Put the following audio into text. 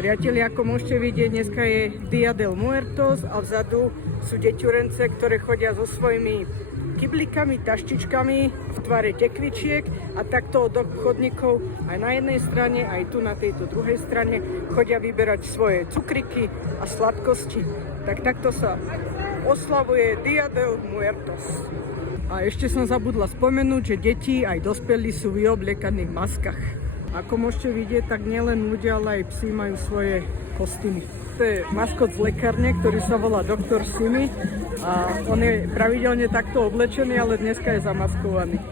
Priatelia, ako môžete vidieť, dneska je Dia del Muertos a vzadu sú deťurence, ktoré chodia so svojimi kyblikami, taštičkami v tvare tekvičiek a takto od chodníkov aj na jednej strane, aj tu na tejto druhej strane chodia vyberať svoje cukriky a sladkosti. Tak takto sa oslavuje Dia del Muertos. A ešte som zabudla spomenúť, že deti aj dospelí sú vyobliekaní v maskách. Ako môžete vidieť, tak nielen ľudia, ale aj psi majú svoje kostýmy. To je maskot z lekárne, ktorý sa volá Doktor Simi a on je pravidelne takto oblečený, ale dneska je zamaskovaný.